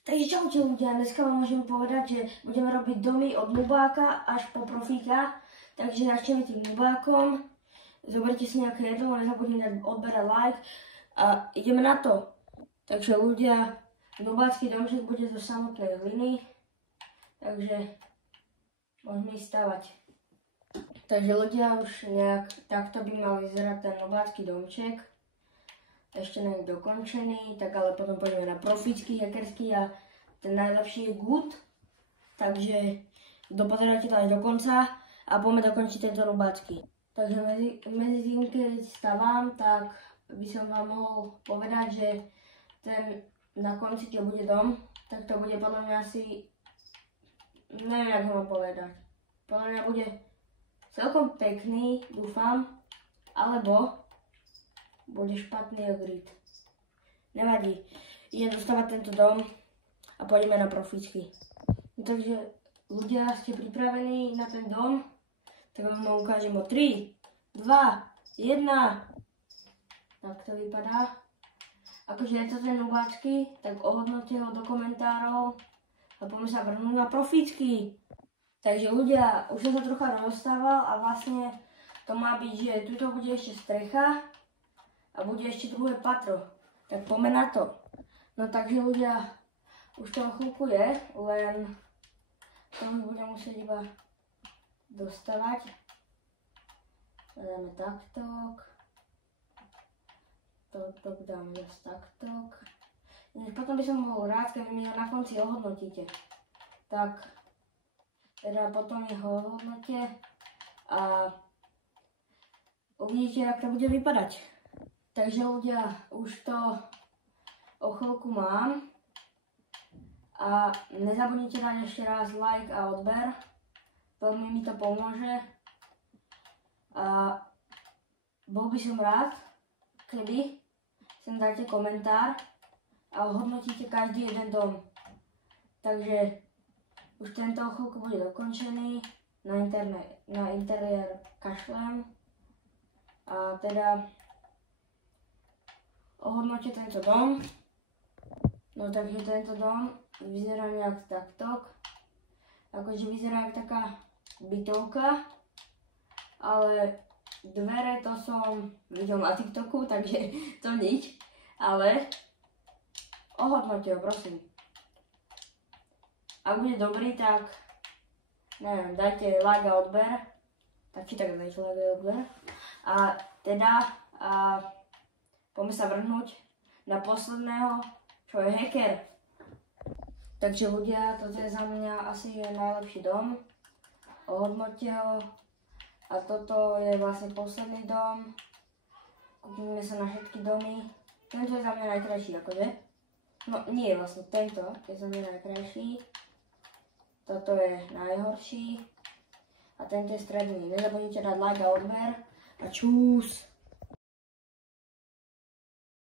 Takže čaute ľudia, dneska vám môžem povedať, že budeme robiť domy od nubáka až po profíka. Takže začneme tým nubákom. Zoberte si nejaké jedlo, nezabudnite dať odber a like. A ideme na to. Takže ľudia, nubácky domček bude zo samotnej hliny. Takže môžeme ísť stavať. Takže ľudia, už nejak takto by mal vyzerať ten nubácky domček. Ešte nie je dokončený, tak ale potom pôjdeme na profický, hackerský a ten najlepší je good. Takže dopozerajte to až do konca a poďme dokončiť tento nubácky. Takže medzi tým, keď stavám, tak by som vám mohol povedať, že ten na konci, keď bude dom, tak to bude podľa mňa asi, neviem, jak ho mám povedať. Podľa mňa bude celkom pekný, dúfam, alebo bude špatný grid. Nevadí. Idem dostavať tento dom a pôjdeme na proficky. Takže ľudia, ste pripravení na ten dom? Tak vám ho ukážem o 3, 2, 1. Tak to vypadá. Akože je to ten nubácky, tak ohodnote ho do komentárov a poďme sa vrhnúť na proficky. Takže ľudia, už som sa trocha rozstával a vlastne to má byť, že tuto bude ešte strecha a bude ešte druhé patro. Tak poďme na to. No takže ľudia, už to chvíľku je, len to budem musieť iba dostavať. Dáme taktok. Toto dáme zase taktok. Potom by som mohol rád, keby mi ho na konci ohodnotíte. Tak, teda potom ho ohodnote a uvidíte, jak to bude vypadať. Takže ľudia, už to o chvíľku mám a nezabudnite dať ešte raz like a odber, veľmi mi to pomôže a bol by som rád, keby sem dáte komentár a ohodnotíte každý jeden dom. Takže už tento o chvíľku bude dokončený, na interiér kašlem a teda ohodnote tento dom. No takže tento dom vyzerá nejak takto. Akože vyzerá jak taká bytovka. Ale dvere to som videl na TikToku, takže to nič. Ale ohodnote ho, prosím. Ak bude dobrý, tak neviem, dajte like a odber. Tak či tak dajte like a odber. A teda poďme sa vrhnúť na posledného, čo je hacker. Takže ľudia, toto je za mňa asi najlepší dom. Ohodnoťte ho. A toto je vlastne posledný dom. Kúpime sa na všetky domy. Tento je za mňa najkrajší, akože. No nie, vlastne tento je za mňa najkrajší. Toto je najhorší. A tento je stredný. Nezabudnite dať like a odber. A čus.